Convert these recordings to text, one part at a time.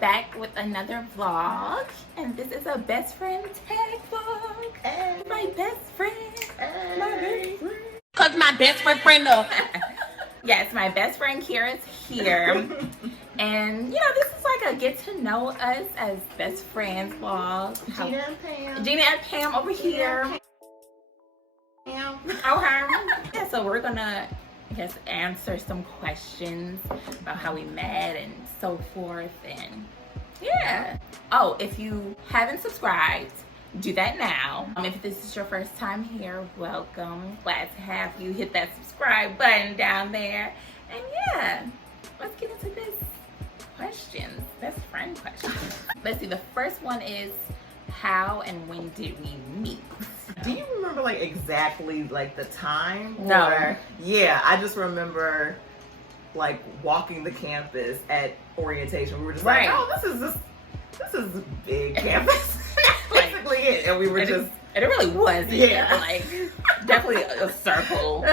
back with another vlog, and this is a best friend tag vlog. Hey. My best friend. Hey. My best friend. Cause my best friend Yes, my best friend Kiara's here. And you know, this is like a get to know us as best friends vlog. Gina and Pam. Gina and Pam over here. Pam. Okay. Yeah, so we're gonna answer some questions about how we met and so forth, and yeah. Oh, if you haven't subscribed, do that now. If this is your first time here, welcome. Glad to have you. Hit that subscribe button down there. And yeah, let's get into this questions. Best friend questions. Let's see, the first one is, how and when did we meet? Do you remember like exactly like the time? No. Or, yeah, I just remember like walking the campus at orientation. We were just Right. like, oh, this is a big campus. Basically it. And we were just And it really was. Yeah. Like, definitely a circle.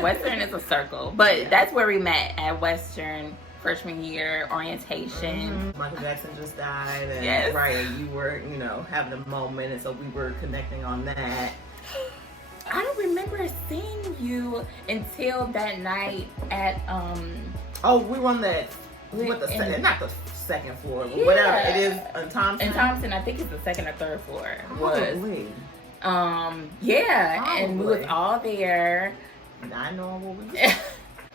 Western is a circle. But Yeah. that's where we met, at Western freshman year orientation. Michael Jackson just died, and Yes. right, and you were, you know, having a moment, and so we were connecting on that. I don't remember seeing you until that night at Oh, we were on that. Not the second floor, but whatever it is in Thompson. in Thompson. I think it's the second or third floor. Probably. Yeah, and we was Probably. all there. I know what we.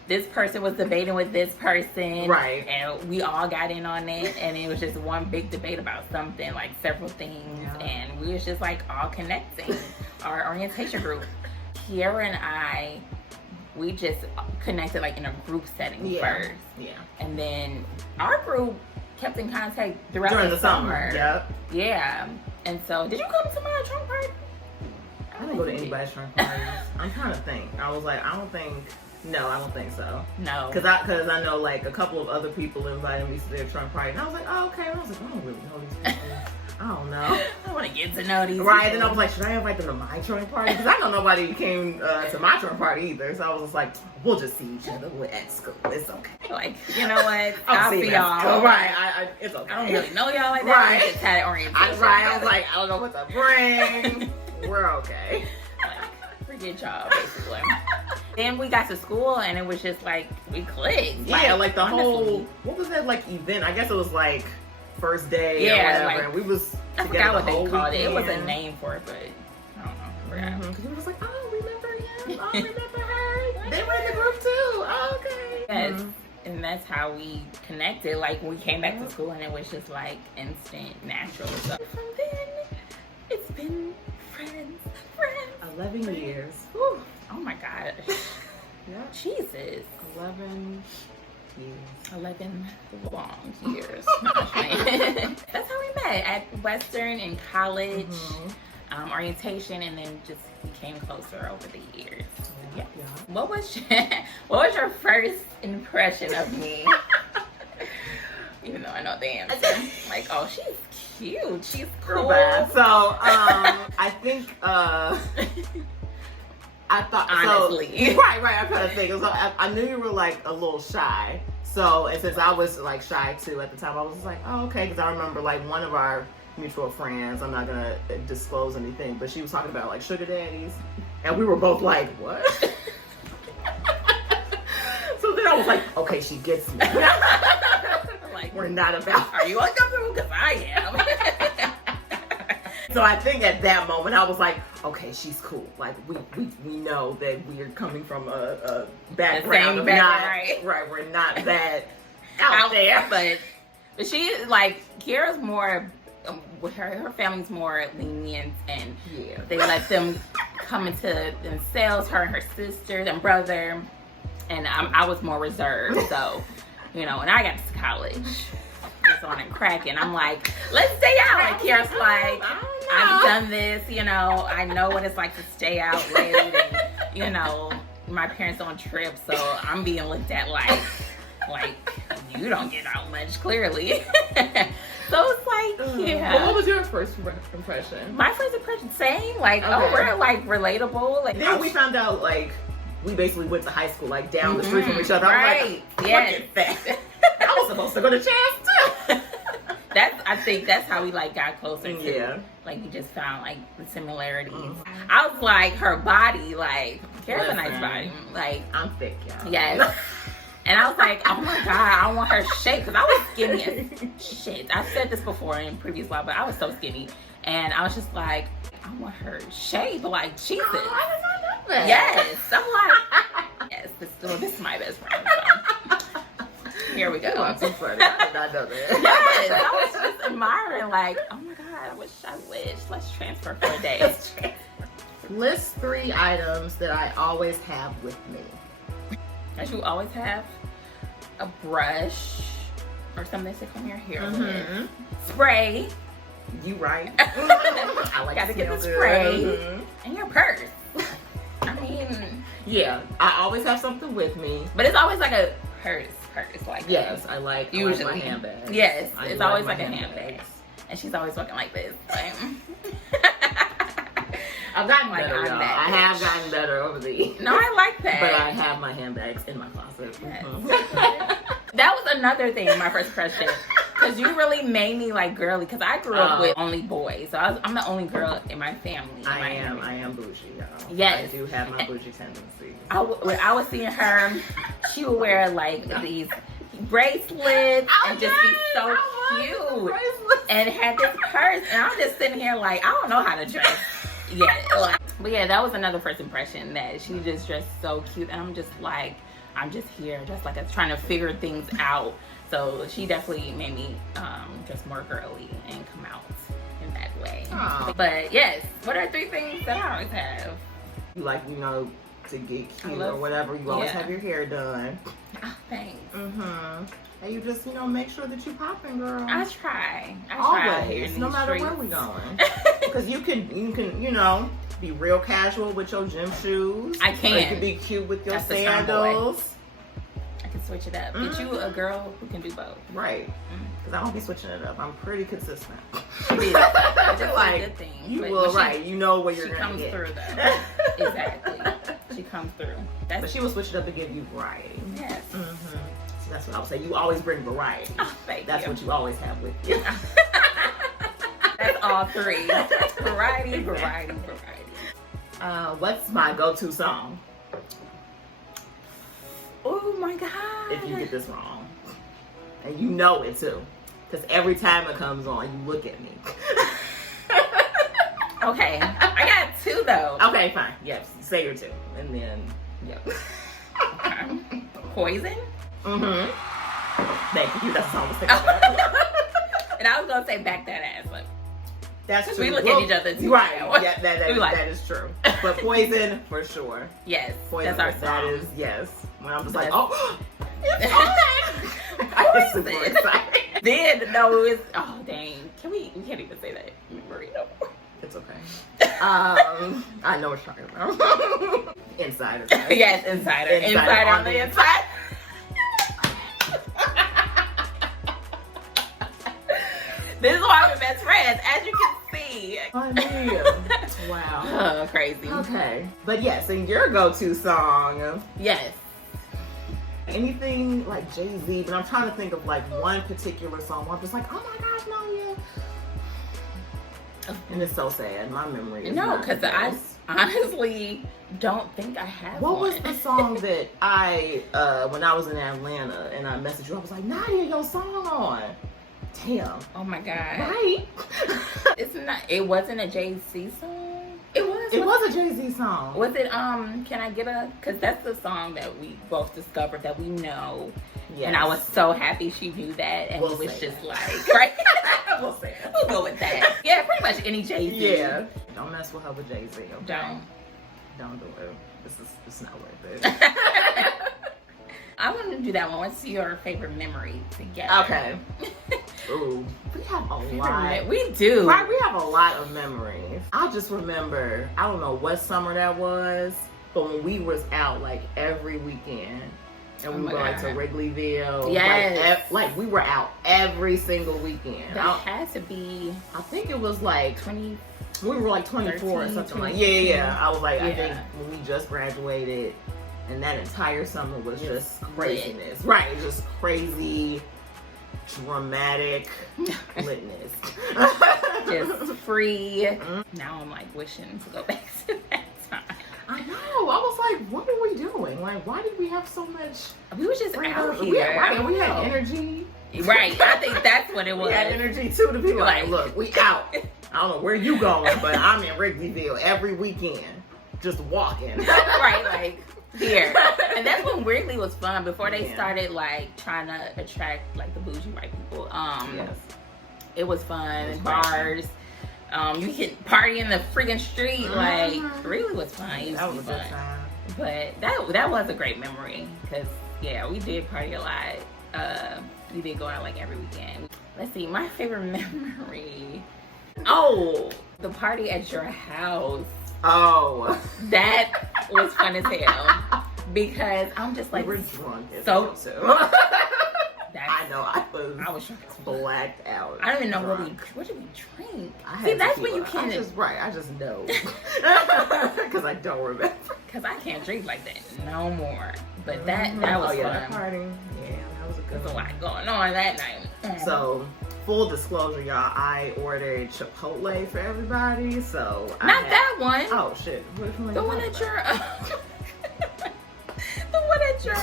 This person was debating with this person, Right. And we all got in on it, and it was just one big debate about something, like several things, Yeah. and we was just like all connecting. Our orientation group, Kiara and I, we just connected like in a group setting first, Yeah. and then our group kept in contact throughout During the the summer. Yep. Yeah, and so did you come to my trunk party? I didn't go to anybody's trunk parties. I'm trying to think. I was like, I don't think so. No. Cause I know like a couple of other people invited me to their trunk party, and I was like, oh, okay. And I was like, I don't really know these people. I don't know. I want to get to know these Right, people. and I was like, should I invite them to my trunk party? Because I know nobody came to my trunk party either. So I was just like, we'll just see each other at school. It's okay. Like, you know what? I'll see y'all. Right, it's okay. I don't really know y'all like that. Right. We just had orientation. I was like, I don't know what to bring. We're okay. Like, forget y'all, basically. Then we got to school, and it was just like, we clicked. Yeah, like the honestly. whole, what was that like event? I guess it was like first day or Yeah, whatever. like, And we was I together forgot what the they whole called it. It was a weekend. name for it, but I don't know. I forgot. Because we were just like, oh, remember him? Oh, remember her? They were in the group too. Oh, okay. Yes. And that's how we connected. Like, we came back to school, and it was just like instant, natural. So from then, it's been friends. 11 years. Whew. Oh my gosh. Yeah. Jesus. 11 years. 11 long years. No, I'm playing. That's how we met, at Western in college, orientation, and then just became closer over the years. Yeah. What was your first impression of me? Even though I know the answer. Like, oh, she's cute. She's cool. Bad. So, I think, I thought, Honestly. So, right, I'm trying to think. So I knew you were like a little shy. So, and since I was like shy too at the time, I was just like, oh, okay. Because I remember like one of our mutual friends, I'm not going to disclose anything, but she was talking about like sugar daddies. And we were both like, what? So then I was like, okay, she gets me. Like, We're not about. are you uncomfortable? Because I am. So I think at that moment I was like, okay, she's cool. Like we know that we're coming from a background of background, not right. We're not that out there. But she, like, Kiara's more. Her family's more lenient, and they let them come into themselves. Her and her sister and brother, and I was more reserved. So, you know, when I got to college, it's on and cracking. I'm like, let's stay out. And Kiara's like, I've done this. You know, I know what it's like to stay out late, and you know, my parents on trips, so I'm being looked at like you don't get out much, clearly. So it's like, yeah. Well, what was your first impression? My first impression, same. Like, Okay. oh, we're like relatable. Like, Then we found out like we basically went to high school like down the street from each other. Right. I'm like, Yes. look at that. I was supposed to go to Chance too. I think that's how we like got closer to. Yeah. Like we just found like the similarities. I was like her body, like Kiara's a nice body. Like I'm thick, y'all. Yes. And I was like, oh my God, I want her shape. Because I was skinny as shit. I've said this before in previous live, but I was so skinny. And I was just like, I want her shape like Jesus. Oh, I did not know that. Yes. I'm like, yes, this is my best friend. So. Here we go. I'm so funny. I did not know that. Yes. I was just admiring, like, oh my God, I wish. Let's transfer for a day. List 3 items that I always have with me. That you always have a brush or something to comb your hair with. Spray. You right. I like Gotta to get the smell spray. good. And your purse. I mean, yeah, I always have something with me. but it's always like a purse, like Yes, I like usually my handbag. Yes, I it's like always my like a handbags. handbag, and she's always looking like this. Like, I've gotten Like, better, I'm y'all. that I have gotten better over the years. no, I like that. But I have my handbags in my closet. Yes. Mhm. That was another thing, my first impression. Because you really made me like girly. Because I grew up with only boys. So I'm the only girl in my family. I am bougie, y'all. Yes. I do have my bougie tendencies. When I was seeing her, she would wear like these bracelets and just be so cute. And had this purse. And I'm just sitting here like, I don't know how to dress. Yeah. But yeah, that was another first impression, that she just dressed so cute. And I'm just like, I'm just here, just like trying to figure things out. So she definitely made me dress more girly and come out in that way. Aww. But yes, what are 3 things that I always have? You like, to get cute love- or whatever, you always yeah. have your hair done. Oh, thanks. Mm-hmm. And you just, make sure that you popping, girl. I try out here Always, in no these matter streets. where we going. Because you can, be real casual with your gym shoes. I Or can. you can be cute with your That's the tomboy. sandals. I can switch it up. But you a girl who can do both. Right. Because I don't be switching it up. I'm pretty consistent. She did. That's a Like, good thing. You But will, when she- right. You know where you're She going to comes get. through though. Exactly. She comes through. But she will switch it up to give you variety. Yes. Mm-hmm. So that's what I would say. You always bring variety. Oh, thank That's you. what you always have with you. That's all 3. Variety. What's my go-to song Oh my God. if you get this wrong? And you know it too. Because every time it comes on, you look at me. Okay. I got 2 though. Okay, fine. Yes. Say your 2. And then, yep. Okay. Poison. Mm-hmm. Thank you. That's the song I was thinking about. And I was gonna say back that ass. Like, That's true. we look at each other too. Right. Yeah, We like- that is true. But Poison, for sure. yes. Poison, that's our that song. is, yes. When I'm just like, That's- oh, it's on. I'm super Poison. excited. Then no, it's dang. We can't even say that. Marino. It's okay. I know what you're talking about. Insider. Right? Yes, insider. Insider on the inside. This is why we're best friends, as you can see. Wow. Oh, crazy. Okay. But yes, and your go-to song, Yes. anything like Jay-Z, but I'm trying to think of like one particular song where I'm just like, oh my gosh, no, yeah. And it's so sad. My memory is No, not because the I best. honestly don't think I have What one. was the song that I, when I was in Atlanta and I messaged you, I was like, Nadia, your song on. Damn. Oh my God. Right? It's not. It wasn't a Jay-Z song. It was. It was a Jay-Z song. Was it? Can I get a? Because that's the song that we both discovered that we know. Yes. And I was so happy she knew that, and We'll it was say just that. like, right? We'll say it. We'll go with that. Yeah, pretty much any Jay-Z. Yeah. Don't mess with her with Jay-Z, okay? Don't do it. It's not worth it. I want to do that one. What's your favorite memory together? Okay. Ooh. We have a lot. We do. Right, we have a lot of memories. I just remember, I don't know what summer that was, but when we was out like every weekend. And we Oh my were like to God. Wrigleyville. Yes. Like we were out every single weekend. That had to be I think it was like 20. we were like 24 or 13, something like 22. yeah. I was like, I Yeah. think when we just graduated and that entire summer was just lit. craziness. Right, just crazy dramatic litness. Just free. Now I'm like wishing to go back to that time. I know. I was like, what were we doing? Like, why did we have so much? We was just freedom? out here. Right, we had energy. Right, I think that's what it was. We had energy too. The people like, look, we out. I don't know where you going, but I'm in Wrigleyville every weekend, just walking. Right, like here. And that's when Wrigley was fun before they started like trying to attract like the bougie white people. Yes. It was fun. It was bars. You can party in the freaking street. Like, really was fun. It that was was a good fun. time. But that was a great memory because yeah, we did party a lot. We did go out like every weekend. Let's see, my favorite memory. Oh, the party at your house. Oh, that was fun as hell because I'm just like we were drunk. So too. I know. I was drunk. blacked out. I don't even know what did we drink. See, that's when you can. I just know because I don't remember. Because I can't drink like that no more. But that was fun. That party. Yeah, that was a good. There's a lot going on that night. So, full disclosure, y'all, I ordered Chipotle for everybody. So not that one. Oh shit! The one at your. The one at your.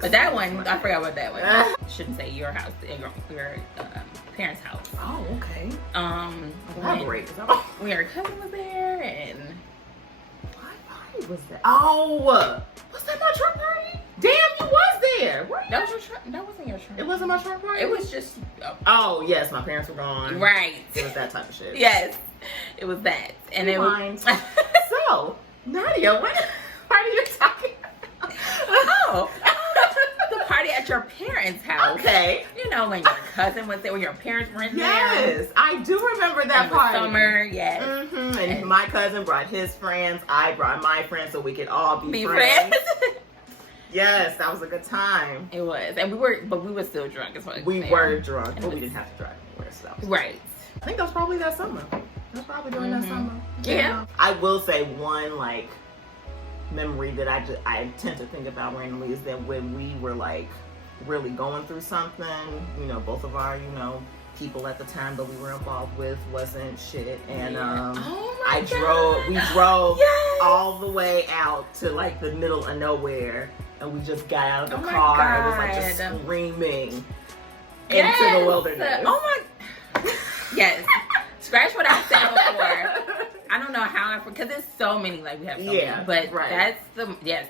But that one, I forgot about that one. Shouldn't say your house, your parents' house. Oh, okay. Elaborate. When your cousin was there and. What was that? Oh, was that my truck party? Damn, you was there. That was your truck. That wasn't your truck. It wasn't my truck party. It was just. Oh yes, my parents were gone. Right. It was that type of shit. Yes, it was that, and it was. So, Nadia, what party are you talking about? Oh. The party at your parents' house. Okay. You know, when your cousin was there, when your parents were in there. Yes, I do remember that party. Summer, yes. Mm-hmm. And my cousin brought his friends. I brought my friends so we could all be friends. Yes, that was a good time. It was. And we were still drunk as well. We were drunk, but we didn't have to drive anywhere, so. Right. I think that was probably that summer. That was probably during that summer. Yeah. I will say one, like, memory that I tend to think about randomly is that when we were like really going through something, you know, both of our, you know, people at the time that we were involved with wasn't shit, and we drove all the way out to like the middle of nowhere, and we just got out of the car and was like just screaming into the wilderness. Oh my. Yes. Scratch what I said before. I don't know how because there's so many, like we have so many, but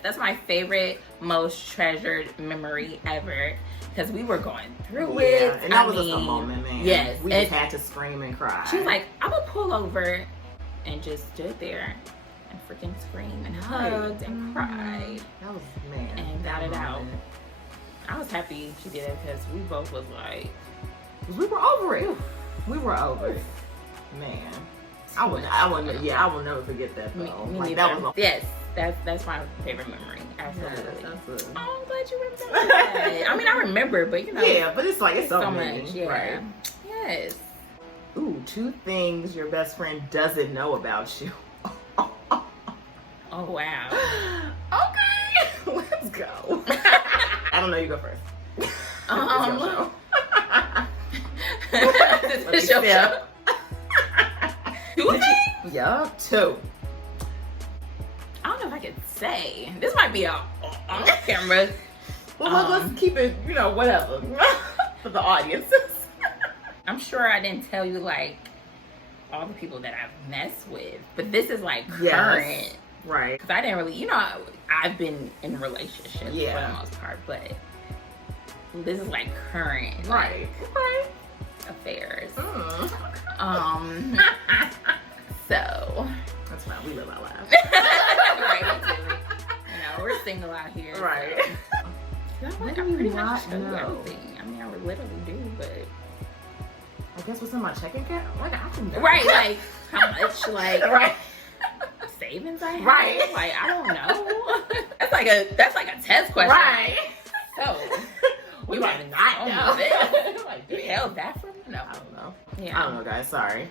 that's my favorite, most treasured memory ever because we were going through it. And that was just a moment, man. Yes, we just had to scream and cry. She was like, "I'm gonna pull over," and just stood there and freaking screamed and hugged and cried. That was and got it out. I was happy she did it because we both was like, we were over it. We were over it, man. I will never forget that though. Me that was that's my favorite memory. Absolutely. Yes, oh, I'm glad you remember that. I mean, I remember, but you know. Yeah, but it's like it's so much. Yeah. Right. Yes. Ooh, 2 things your best friend doesn't know about you. Oh wow. Okay, let's go. I don't know. You go first. This is your show. 2 things? Yup, 2. I don't know if I could say. This might be on camera. Well, let's keep it, you know, whatever. For the audiences. I'm sure I didn't tell you, like, all the people that I've messed with. But this is, like, current. Right. Because I didn't really, you know, I've been in relationships for the most part. But this is, like, current. Right. Like, affairs. So that's fine. We live our lives. Right, we do. You know, we're single out here. Right. So. I pretty much know everything. I mean, I literally do, but I guess what's in my checking account? Like, I can know. Right, like how much, like savings I have. Right. Like I don't know. That's like a test question. Right. So you might not know. Like, the hell is that from? No, I don't know. Yeah. I don't know, guys. Sorry.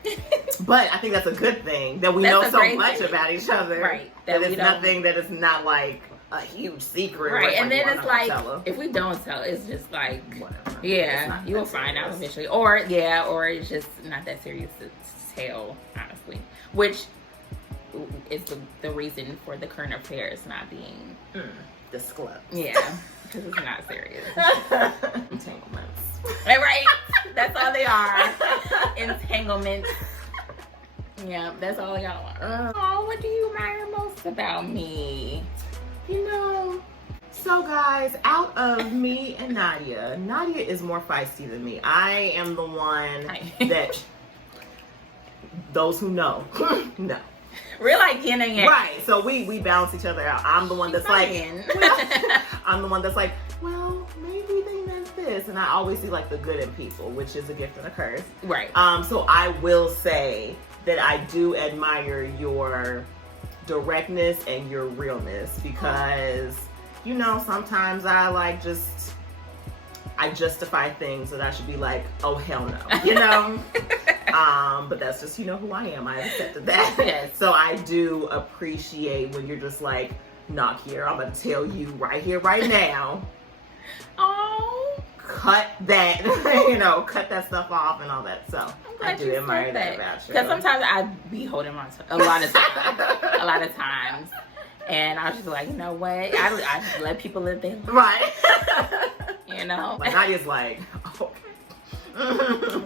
But I think that's a good thing that we know so much about each other. Right. That it's nothing that is not like a huge secret. Right, and then well, it's like, if we don't tell, it's just like, whatever. Yeah, you will find out eventually. Or it's just not that serious to tell, honestly. Which is the reason for the current affairs not being disclosed. Yeah, because it's not serious. Entanglements. Right? That's all they are. Entanglements. Yeah, that's all y'all are. Oh, what do you admire most about me? You know, so guys, out of me and Nadia is more feisty than me. I am the one that those who know, know. We're like yin and yang. Right, so we balance each other out. I'm the one that's like, I'm the one that's like, well, maybe they meant this. And I always see like the good in people, which is a gift and a curse. Right. So I will say that I do admire your directness and your realness, because, you know, sometimes I justify things that I should be like, oh, hell no, you know? But that's just, you know, who I am. I accepted that. Yes. So I do appreciate when you're just like, knock here, I'm going to tell you right here, right now. Oh. Cut that, you know, cut that stuff off and all that. So I do admire that about you. Because sometimes I be holding my tongue a lot of times. And I was just like, you know what? I just let people live their life. Right. You know? Like, Nadia's like, okay.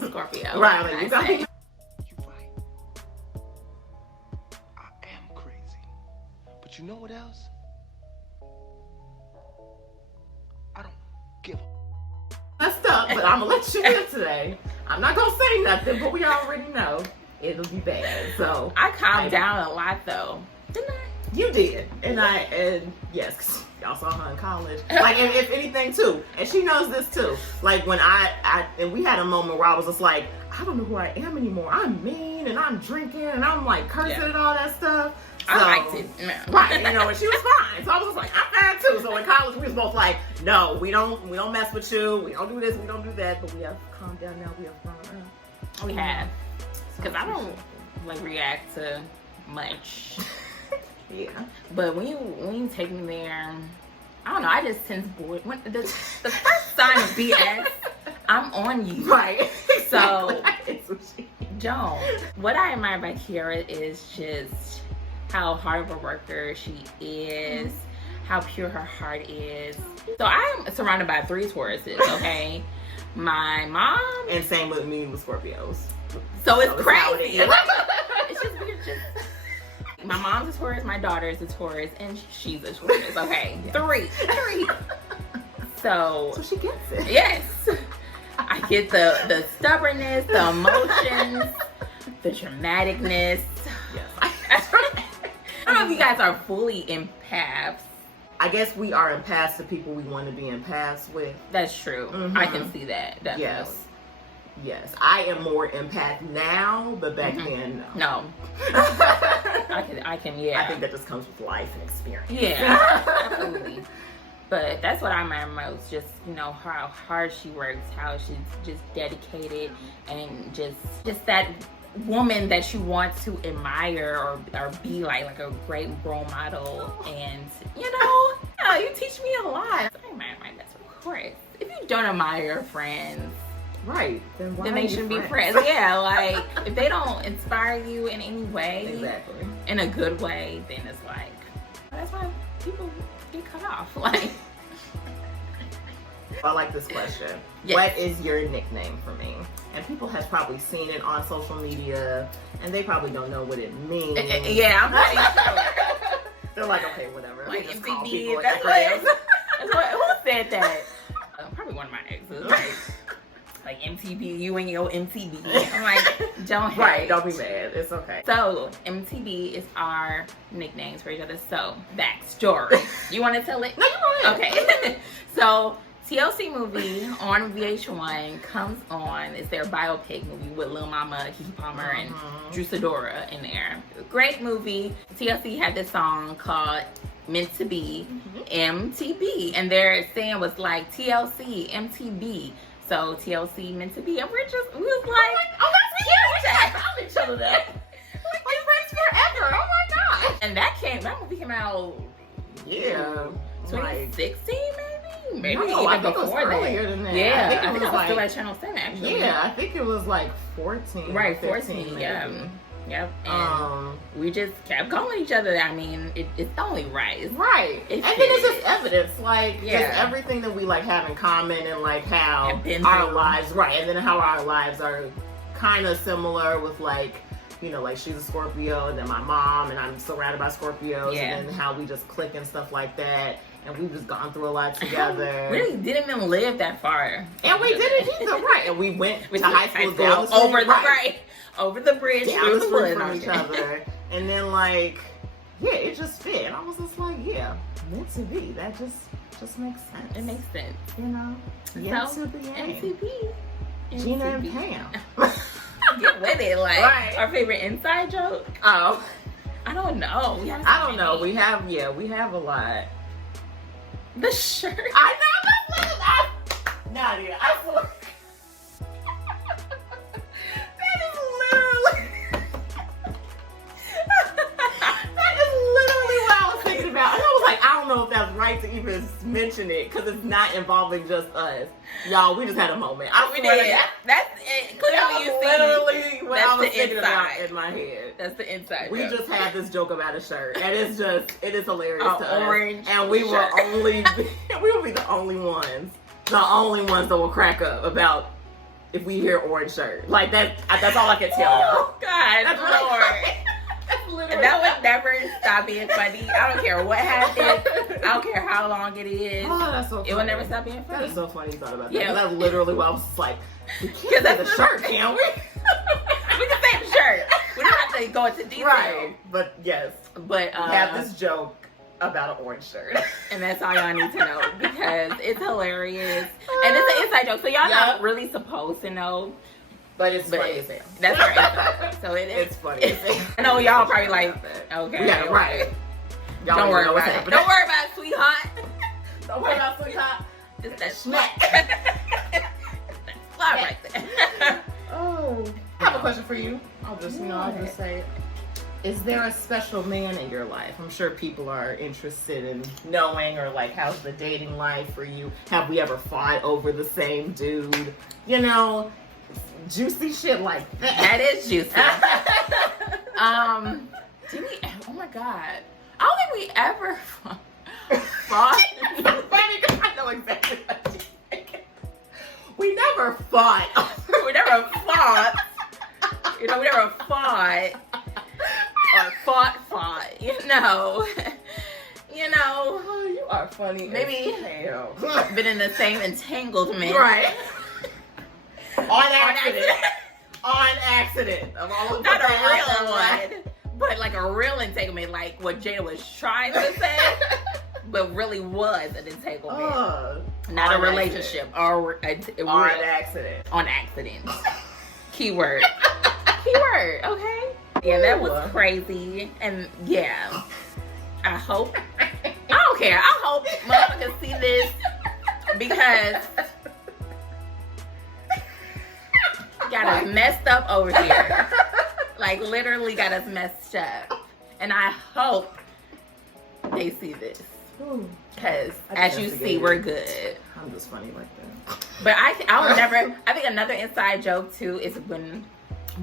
Scorpio. Right, like, you got me. You're right. I am crazy. But you know what else? I don't give a Messed up, but I'm gonna let you live today. I'm not gonna say nothing, but we already know it'll be bad. So I calmed down a lot though, didn't I? You did, and yes, 'cause y'all saw her in college. Like, if anything too, and she knows this too. Like when and we had a moment where I was just like, I don't know who I am anymore. I'm mean and I'm drinking and I'm like cursing and all that stuff. So, I liked it. Right, you know, and she was fine. So I was just like, I'm fine too. So in college, we was both like, no, we don't mess with you. We don't do this. We don't do that. But we have calmed down now. We have grown up. We have, because I don't like react to much. Yeah. But when you take me there, I don't know. I just sense bored. When the first sign of BS, I'm on you. Right. So Exactly. don't. What I admire about Kiara is just how hard of a worker she is, how pure her heart is. So I'm surrounded by 3 Tauruses, okay? My mom. And same with me with Scorpios. So it's crazy. It It's just weird. My mom's a Taurus, my daughter's a Taurus, and she's a Taurus, okay? 3. So she gets it. yes. I get the stubbornness, the emotions, the dramaticness. Yes. I don't know if you guys are fully empaths. I guess we are empaths to people we want to be empaths with. That's true. I can see that. Definitely. Yes. I am more empath now, but back then, no. I can, yeah. I think that just comes with life and experience. Yeah, absolutely. But that's what I admire most. Just, you know, how hard she works, how she's just dedicated, and just that woman that you want to admire or be like a great role model. And, you know, you teach me a lot. I admire my best, of course. If you don't admire your friends, right, then they shouldn't be friends. Yeah, like, if they don't inspire you in any way, exactly, in a good way, then it's like, that's why people get cut off. Like, I like this question. Yes. What is your nickname for me? And people has probably seen it on social media, and they probably don't know what it means. Yeah, I'm pretty sure. They're like, okay, whatever. Like just MTV, call people that's acronyms. who said that? Probably one of my exes. Like MTV, you and your MTV. I'm like, don't hate. Right, don't be mad. It's okay. So MTV is our nicknames for each other. So backstory. You want to tell it? No, you want it. Okay. So TLC movie on VH1 comes on. It's their biopic movie with Lil Mama, Keke Palmer, and Drew Sidora in there. Great movie. TLC had this song called Meant to Be, MTB, and their saying was like TLC, MTB. So TLC Meant to Be, and we was like, oh, that's cute. We should have found each other that. Like, we're friends forever. Oh my god. And that movie came out Yeah. Like, 2016 maybe? Maybe no, I even think it was before earlier that. than that. Yeah, I think I was like, still at Channel 7 actually. Yeah, I think it was like 14. Right, 15, 14, maybe. yeah. Yep. And we just kept calling each other. I mean, it's only right. Right. And then it's just evidence, like, Yeah. just everything that we, like, have in common and, like, how And been our through. lives, right, and then how our lives are kind of similar with, like, you know, like, she's a Scorpio, and then my mom, and I'm surrounded by Scorpios, Yeah. and then how we just click and stuff like that, and we've just gone through a lot together. We didn't even live that far. And we didn't either, right, and we went to high school down the street, over the over the bridge, down through the the street woods. from each other, and then, like, yeah, it just fit, and I was just like, yeah, meant to be, that just makes sense. It makes sense. You know? Meant to be. MTP. Gina and Pam. Get with it, like Right. our favorite inside joke. Oh. I don't know. I don't know. We have a lot. The shirt. I know. Nadia, I swear. That is literally what I was thinking about. And I was like, I don't know if that's right to even mention it because it's not involving just us. Y'all, we just had a moment. We did. That's it. Clearly, you see. Literally what That's I was the thinking about inside. in my head. That's the inside We joke. just had this joke about a shirt, and it is hilarious An to orange us. And we will be the only ones that will crack up about if we hear orange shirt. Like that's all I can tell y'all. Oh, God, That's Lord. That's literally That would never stop being funny. I don't care what happens. I don't care how long it is. Oh, that's so funny. It will never stop being That funny. is so funny you thought about that. Yeah. Yeah, that's literally what I was just like. We can't 'Cause say that's the the- shirt, can we? We can say the shirt. We don't have to go into detail. Right, but yes, But have this joke about an orange shirt. and that's all y'all need to know because it's hilarious and it's an inside joke. So y'all not really supposed to know, But it's but funny as hell. that's our inside joke. So it's funny as hell. I know y'all probably like, okay, Yeah, right. Y'all Don't worry know what's about it. happening. Don't worry about it, sweetheart. Don't worry about sweetheart. It's that smack. Fly right there. Oh. I have a question for you. I'll just say, is there a special man in your life? I'm sure people are interested in knowing, or like, how's the dating life for you? Have we ever fought over the same dude? You know, juicy shit like that. That is juicy. Did we? Oh my God! I don't think we ever fought. It's so funny because I know exactly what you're thinking. We never fought. We never fought. You know, we never fought or fought. You know. Oh, you are funny. Maybe Hell. been in the same entanglement. Right. On accident. On accident. Of all of Not a the things real one, but like a real entanglement, like what Jada was trying to say, but really was an entanglement. Not a on relationship. Or On accident. On accident. Keyword. Keyword, okay? Yeah, that was crazy. And yeah, I hope. I don't care. I hope motherfuckers see this because got us messed up over here. Like literally got us messed up. And I hope they see this. Because as you see, we're good. I'm just funny like that. But I would never. I think another inside joke too is when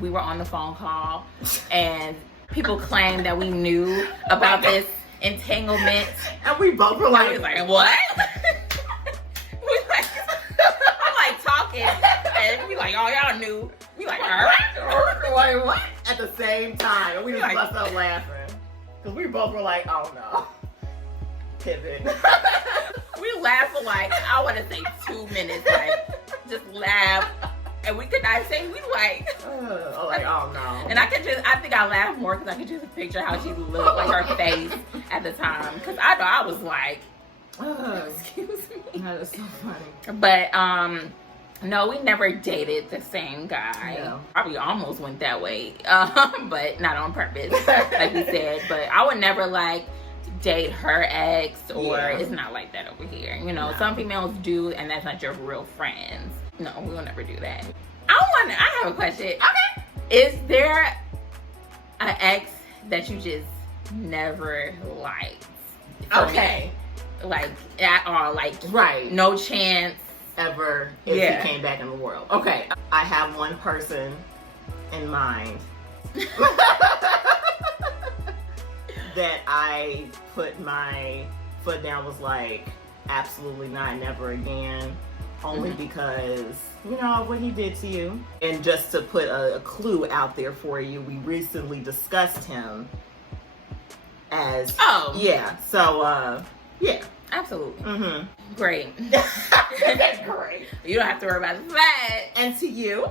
we were on the phone call and people claimed that we knew about this entanglement. And we both were We like, was like, what? I'm like talking, and we like, oh, y'all knew. We like, all right. Like, what? At the same time. And we just Like- bust up laughing. Because we both were like, oh no. Pivot. We laughed for like, I want to say 2 minutes, like, just laugh. And we could not say, we like, like, oh no. and I think I laughed more because I could just picture how she looked, like her face at the time. Because I know I was like, excuse me. That is so funny. But, no, we never dated the same guy. No. Probably almost went that way, but not on purpose, like we said. But I would never like date her ex, or it's not like that over here. You know, some females do, and that's not your real friends. No, we will never do that. I have a question. Okay. Is there an ex that you just never liked? Okay. Like, at all. Like, Right. no chance. Ever if Yeah. he came back in the world. Okay. I have one person in mind that I put my foot down, was like, absolutely not, never again. Only because, you know, what he did to you. And just to put a clue out there for you, we recently discussed him as... Oh. Yeah. So, yeah. Absolutely. Mm-hmm. Great. Great. You don't have to worry about that. And to you?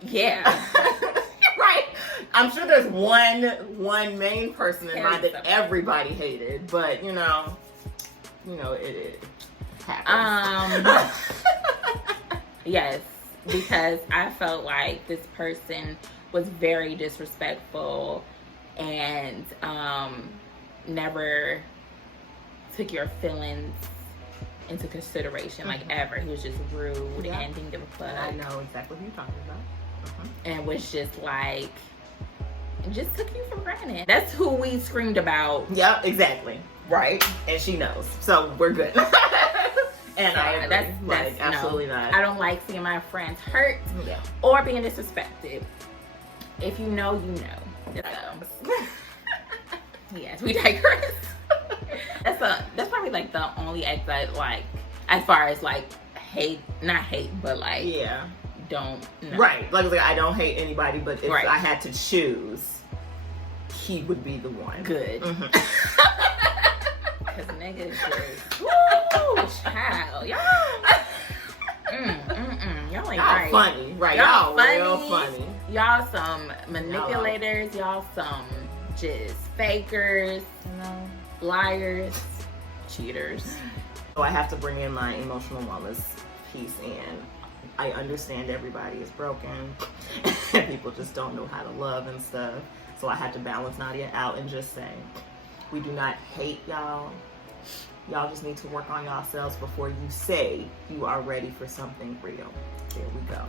Yeah. Right. I'm sure there's one main person in mind that Something. everybody hated, but you know, it happens. Yes, because I felt like this person was very disrespectful and never took your feelings into consideration, like ever. He was just rude and didn't give a fuck. I know exactly who you're talking about. And was just like, just took you for granted. That's who we screamed about. Yep, exactly. Right. And she knows. So we're good. And I agree. That's absolutely no. not. I don't like seeing my friends hurt Yeah. or being disrespected. If you know, you know. So, yes, we digress. That's probably like the only ex I like, as far as like not hate, but like Yeah. don't know. Right. Like I was like, I don't hate anybody, but if Right. I had to choose, he would be the one. Good. Mhm. Cause niggas just, woo, child, y'all, y'all ain't Y'all right. funny, right? Y'all Y'all real funny. Y'all some manipulators. Y'all some just fakers, you know, liars, cheaters. So I have to bring in my emotional wellness piece in. I understand everybody is broken and people just don't know how to love and stuff. So I had to balance Nadia out and just say, we do not hate y'all. Y'all just need to work on yourselves before you say you are ready for something real. There we go.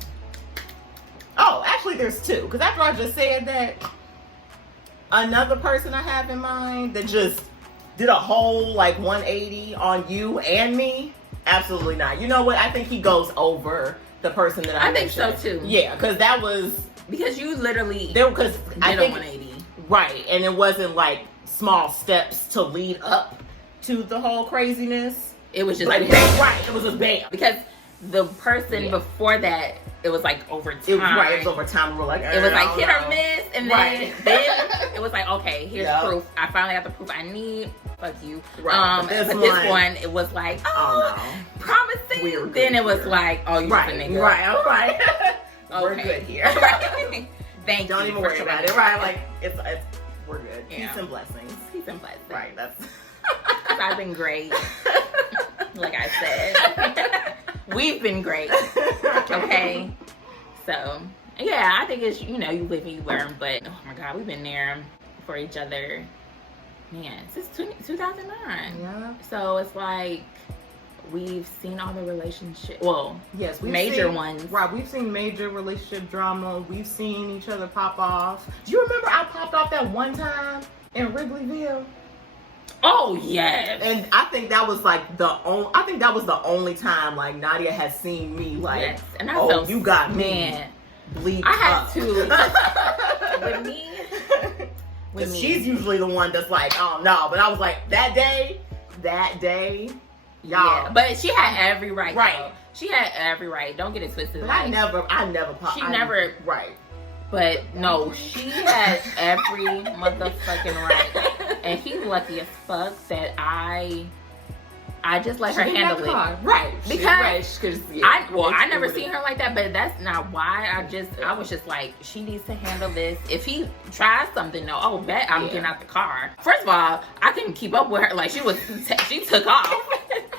Oh, actually there's two. Because after I just said that, another person I have in mind that just did a whole like 180 on you and me, absolutely not. You know what? I think he goes over the person that I think so mentioned. too. Yeah, because that was... Because you literally There, because I did a think 180. right, and it wasn't like small steps to lead up to the whole craziness. It was just Like bam, right, it was just bam. because the person Yeah. before that, it was like over time. It was over time. We're like, It was like I hit don't or know. miss, and Right. then it was like, okay, here's Yep. proof. I finally got the proof I need. Fuck you. Right. But this one, it was like, Oh, promising. We were good Then it was here. like, oh, you Right, just a nigga. right, I'm right. We're Okay. good here. Right. Thank you. Don't even for worry about remembering. it. Right, like it's we're good. Yeah. Peace and blessings. Peace and blessings. Right, that's. I've been great. Like I said, we've been great. Okay. So, yeah, I think it's, you know, you live and you learn, but oh my God, we've been there for each other, man, since 2009. Yeah. So it's like, we've seen all the relationships, well, Yes, we've major seen, ones. Right, we've seen major relationship drama. We've seen each other pop off. Do you remember I popped off that one time in Wrigleyville? Oh, yes. And I think that was like the only time like Nadia has seen me like, Yes. And I oh, felt, you got me. man, Bleed I had up. to, with me, She's usually the one that's like, oh no, but I was like, that day, y'all. yeah, but she had every right. Right. Though. She had every right. Don't get it twisted. But like, I never popped. She never. Right. But no, she had every motherfucking right. And he lucky as fuck that I just let her handle it. Right. Because I never seen seen her like that, but that's not why. I was just like, she needs to handle this. If he tries something, no, oh, bet I'm getting out the car. First of all, I couldn't keep up with her. Like, she took off.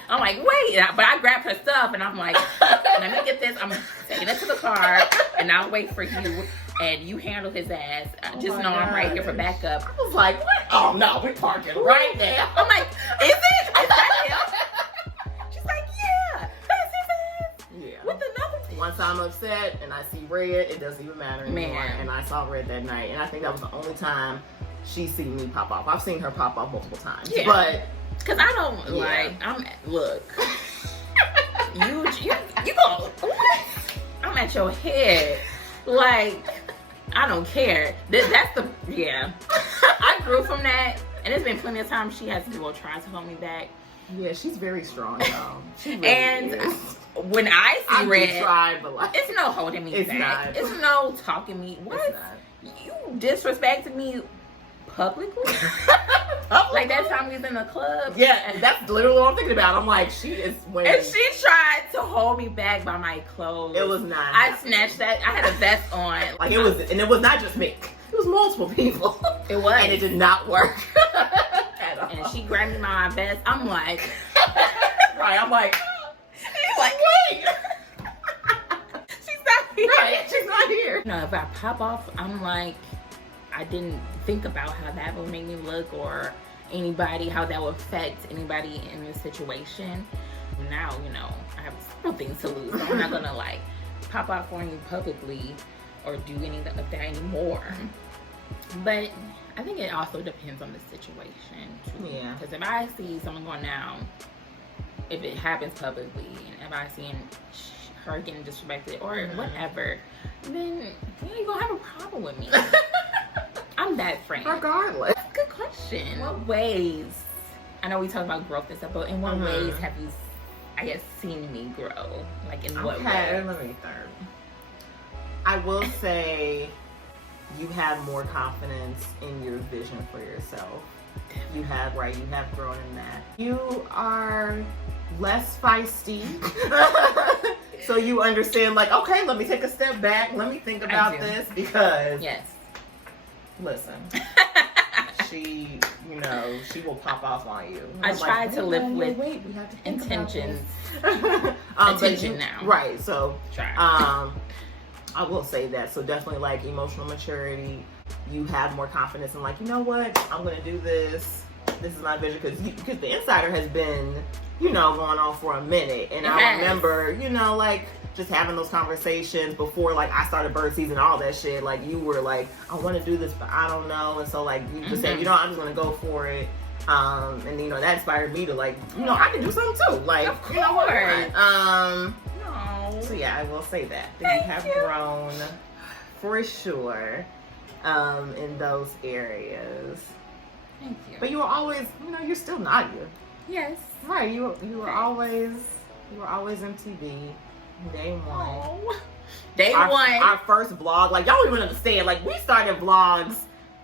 I'm like, wait, but I grabbed her stuff and I'm like, let me get this. I'm taking it to the car and I'll wait for you and you handle his ass. Just know I'm right here for backup. I was like, what? Oh no, we're parking right there. I'm like, is it? Is that him? She's like, yeah, that's his ass. Yeah. With another thing. Once I'm upset and I see red, it doesn't even matter anymore. Man. And I saw red that night, and I think that was the only time she's seen me pop off. I've seen her pop off multiple times. Yeah. But because I don't look. you go. I'm at your head. Like, I don't care. That's the I grew from that, and there's been plenty of times she has people try to hold me back. Yeah, she's very strong, y'all. She really And is. when I see red, try, but like, it's no holding me back. Not. It's no talking me. What? It's not. You disrespected me publicly? Like that time we was in the club. Yeah, and that's literally what I'm thinking about. I'm like, she is when. And she tried to hold me back by my clothes. It was not. I snatched that. I had a vest on. Like it was, and it was not just me. It was multiple people. It was, and it did not work. At all. And she grabbed me by my vest. I'm like, right. I'm like, she's like, wait. She's not here. Right, she's not here. You know, if I pop off, I'm like, I didn't think about how that would make me look or anybody, how that would affect anybody in this situation. Now, you know, I have several things to lose. So I'm not gonna like pop off on you publicly or do any of that anymore. But I think it also depends on the situation too. Yeah. Because if I see someone going down, if it happens publicly, and if I see her getting disrespected or whatever, then you're gonna have a problem with me. I'm that friend. Regardless. Good question. What ways? I know we talked about growth and stuff, but in what ways have you, I guess, seen me grow? Like in what Okay, way? let me think. I will say you have more confidence in your vision for yourself. You have grown in that. You are less feisty. So you understand, like, okay, let me take a step back. Let me think about this because listen, she, you know, she will pop off on you. I try to live with we have to think intentions. Attention now. Right. So Try. I will say that. So definitely like emotional maturity. You have more confidence in like, you know what? I'm going to do this. This is my vision because the Insider has been, you know, going on for a minute. And I remember, you know, like just having those conversations before like I started bird season, all that shit. Like you were like, I want to do this, but I don't know. And so like you just said, you know, I'm just going to go for it. And you know, that inspired me to like, you know, I can do something too. Like, you know what? So yeah, I will say that you have grown for sure in those areas. Thank you. But you were always, you know, you're still Nadia. Yes. Right. You were always MTV. Day one. Oh. Day one. Our first vlog. Like y'all don't even understand. Like we started vlogs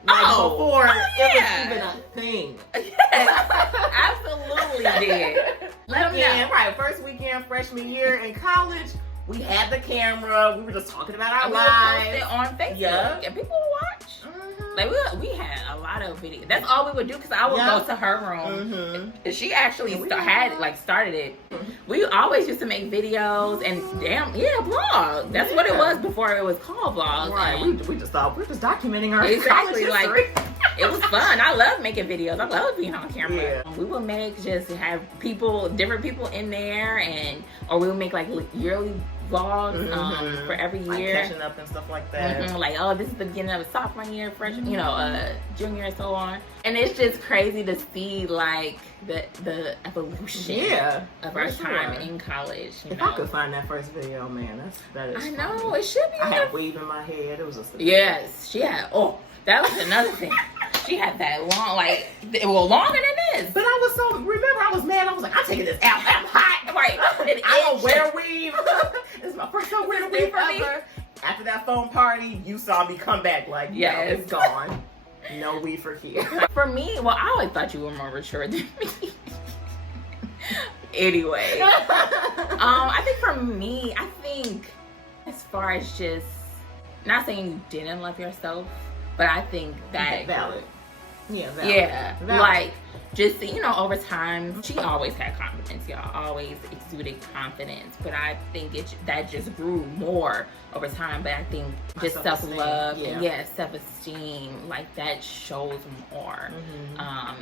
before it was even a thing. Yes, absolutely did. Let them know. Right, first weekend freshman year in college, we had the camera. We were just talking about our We lives. would post it on Facebook, Yeah. and people would watch. Like we had a lot of videos. That's all we would do because I would go to her room. And she actually started it. We always used to make videos and vlog. That's what it was before it was called vlog. Right, we just thought we're just documenting our exactly college like history. it was fun. I love making videos. I love being on camera. Yeah. We would have different people in there, or we would make like yearly vlogs for every year, like catching up and stuff like that. Like, oh, this is the beginning of a sophomore year, freshman, junior, and so on. And it's just crazy to see like the evolution of our time in college. If I could find that first video, man, that is. I know it should be. I had weave in my head. It was just. Yes, she had. Oh, that was another thing. She had that long, longer than this. But I was mad. I was like, I'm taking this out. I'm hot. Right. I don't wear weave. This is my first time wearing weave ever. After that phone party, you saw me come back like, yeah, it's gone. No weave for here. For me, well, I always thought you were more mature than me. Anyway. I think for me, as far as just, not saying you didn't love yourself, but I think that valid. Yeah, valid. Yeah, valid. like just over time, she always had confidence. Y'all always exuded confidence, but I think that just grew more over time. But I think just self-love and self-esteem, like that shows more.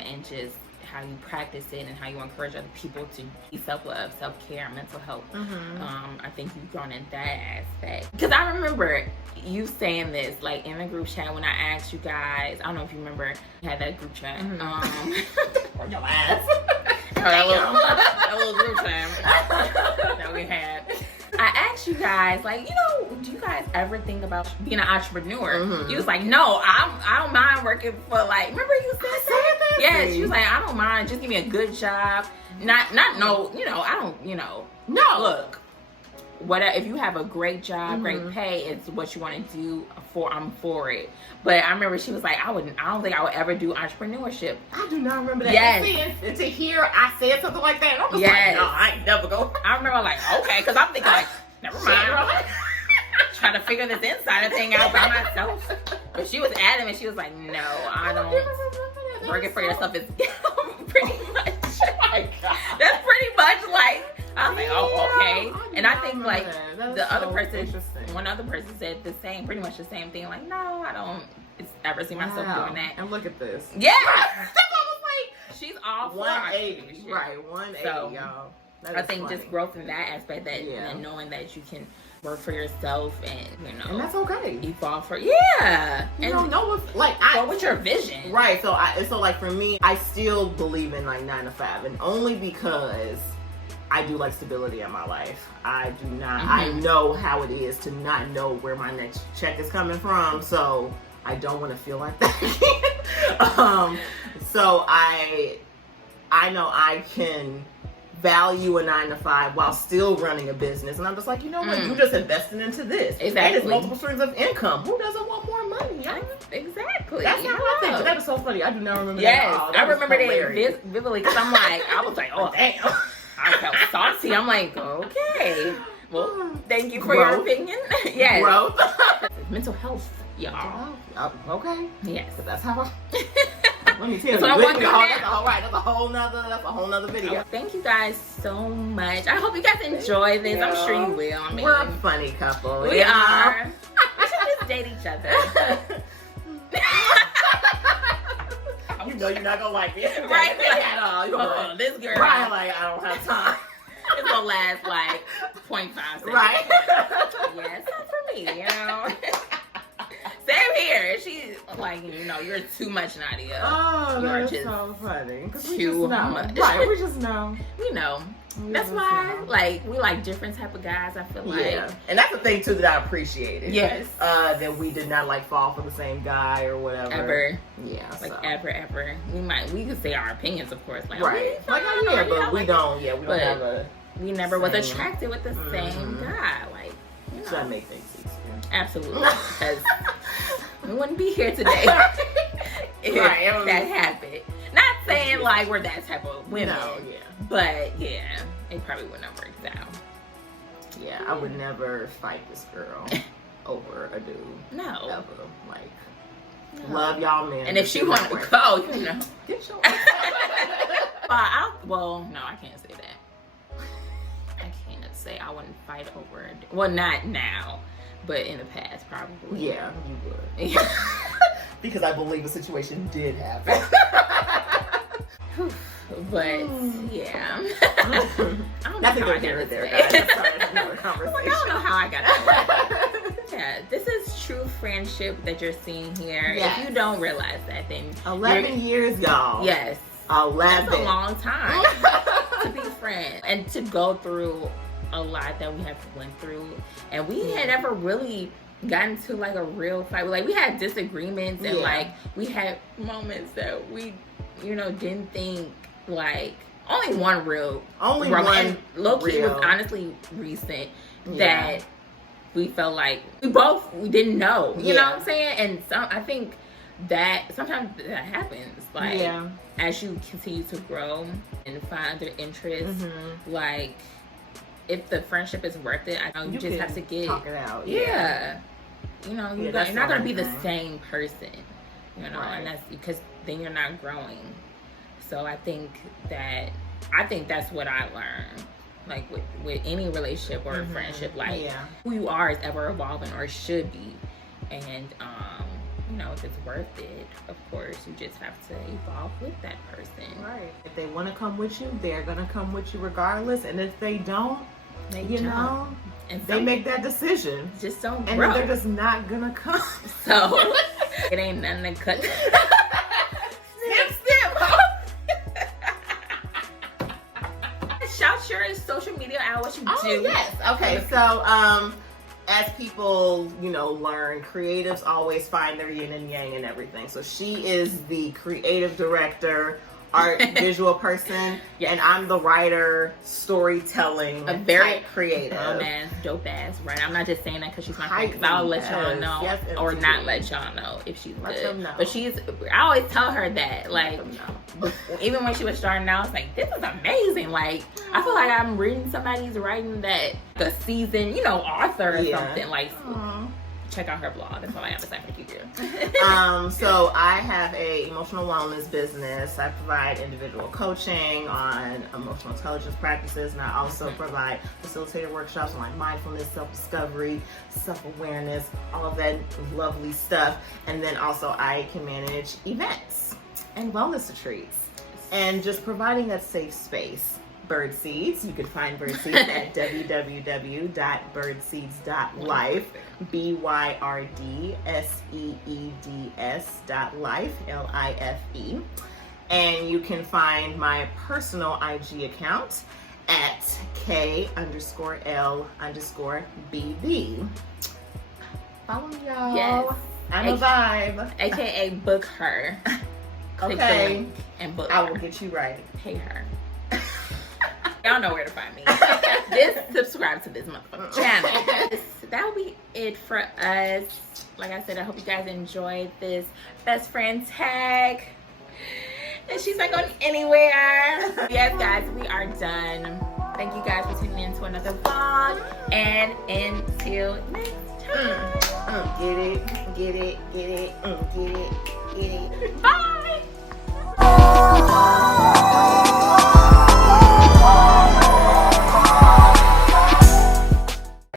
and just how you practice it and how you encourage other people to be self-love, self-care, mental health. I think you've grown in that aspect. Because I remember you saying this, like, in the group chat when I asked you guys. I don't know if you remember, you had that group chat. Or your ass. that little group chat that we had. I asked you guys, like, you know, do you guys ever think about being an entrepreneur? You was like, no, I don't mind working for, like, remember you said that? Yes, she was like, I don't mind, just give me a good job. Not no, you know, I don't, you know. No. Look, whatever, if you have a great job, great pay, it's what you want to do, I'm for it. But I remember she was like, I don't think I would ever do entrepreneurship. I do not remember that. Yes. And to hear I said something like that, I was like, no, I ain't never go. I remember like, okay, because I'm thinking like, never mind. Trying to figure this insider thing out by myself. But she was adamant. She was like, no, I don't. Working for yourself is pretty much. Oh my God. That's pretty much like, I was like, oh, okay. And I think like the other person, one other person said the same, pretty much the same thing. Like, no, I don't ever see myself doing that. And look at this. Yeah. That's almost like she's all for 180. Right, 180, so, y'all. I think just growth in that aspect, that and knowing that you can work for yourself and, you know, and that's okay. Evolve for You and know what's like go with your vision. Right. So like for me, I still believe in like 9 to 5, and only because I do like stability in my life. I do not. I know how it is to not know where my next check is coming from. So I don't want to feel like that. So I know I can value a 9 to 5 while still running a business, and I'm just like, you know what, you just investing into this. Exactly. And it's multiple streams of income. Who doesn't want more money? Exactly. That's how I think. But that is so funny. I do not remember that. Yes, I remember that vividly, because I'm like, I was like, oh damn, I felt saucy. I'm like, okay, well, thank you for your opinion. Yes. Growth. Mental health, y'all. Okay. Yes. So that's how. Let me tell you. That's a whole nother video. Thank you guys so much. I hope you guys enjoy this. I'm sure you will. I mean, we're a funny couple. We are. We should just date each other. You know you're not gonna like it, right? Like, at all. You know, this girl, right? Like, I don't have time. It's gonna last like 0.5 seconds. Right? Yeah, it's not for me, you know. Same here. She's like, you know, you're too much, Nadia. Oh, that's so funny. Too much. Right, we just know. We know. That's why, like, we like different type of guys, I feel like. Yeah. And that's the thing, too, that I appreciated. Yes. That we did not, like, fall for the same guy or whatever. Ever. Yeah. Like, ever. We could say our opinions, of course. Like, right. Like, but we don't have a... We never was attracted with the same guy. Like, you know. So that make things easier. Absolutely. Because we wouldn't be here today if that happened. Not saying, like, we're that type of women. No, yeah. But, yeah, it probably wouldn't have worked out. Yeah, I would never fight this girl over a dude. No. Ever. Like, love y'all men. And if she wanted to go, you know. Get your well, no, I can't say that. I can't say I wouldn't fight over a dude. Well, not now, but in the past, probably. Yeah, you would. Because I believe a situation did happen. But yeah, I don't know how I got there, guys. Sorry, that's another conversation. I don't know how I got there. Yeah, this is true friendship that you're seeing here. Yes. If you don't realize that, then 11 years, y'all. Yes, 11. That's a long time to be friends and to go through a lot that we have went through, and we had never really gotten to like a real fight. Like, we had disagreements and like we had moments that we, you know, didn't think. Like, only one real. And low-key was honestly recent that we felt like we didn't know. You know what I'm saying? And I think that sometimes that happens. Like, as you continue to grow and find other interests, like, if the friendship is worth it, I know you just have to talk it out. Yeah. You know, you're not going to be the same person. You know, and that's because then you're not growing. So I think that's what I learned, like with any relationship or friendship, like who you are is ever evolving or should be, and you know, if it's worth it, of course, you just have to evolve with that person. Right. If they want to come with you, they're going to come with you regardless. And if they don't, you know, and they make that decision. Just don't and grow. they're just not going to come. So, it ain't nothing to cut. Shout your social media out, what you do. Oh, yes. Okay, so as people, you know, learn, creatives always find their yin and yang and everything. So she is the creative director, art visual person, yes. And I'm the writer, storytelling, a very type creative. ass, dope ass, right? I'm not just saying that because she's my friend, Hype, because I'll let yes, y'all know, yes, or indeed. not let y'all know if she's Let good. them know. But I always tell her that, like, even when she was starting out, I was like, this is amazing. Like, I feel like I'm reading somebody's writing that the season, you know, author or something. Like, check out her blog. That's all I have to say for you. So I have a emotional wellness business. I provide individual coaching on emotional intelligence practices, and I also provide facilitated workshops on like mindfulness, self-discovery, self-awareness, all of that lovely stuff. And then also I can manage events and wellness retreats and just providing that safe space. Birdseeds. You can find Birdseeds at www.birdseeds.life, BYRDSEEDS.life, LIFE. And you can find my personal IG account at K_L_BB. Follow me, y'all. Yes. I'm a vibe. AKA book her. Click the Okay. link and book I her. will get you right. Pay her. Y'all know where to find me. Just subscribe to this motherfucking channel. That will be it for us. Like I said, I hope you guys enjoyed this best friend tag. And she's not going anywhere. Yes, guys, we are done. Thank you guys for tuning in to another vlog. And until next time. Get it, get it, get it, get it, get it. Bye.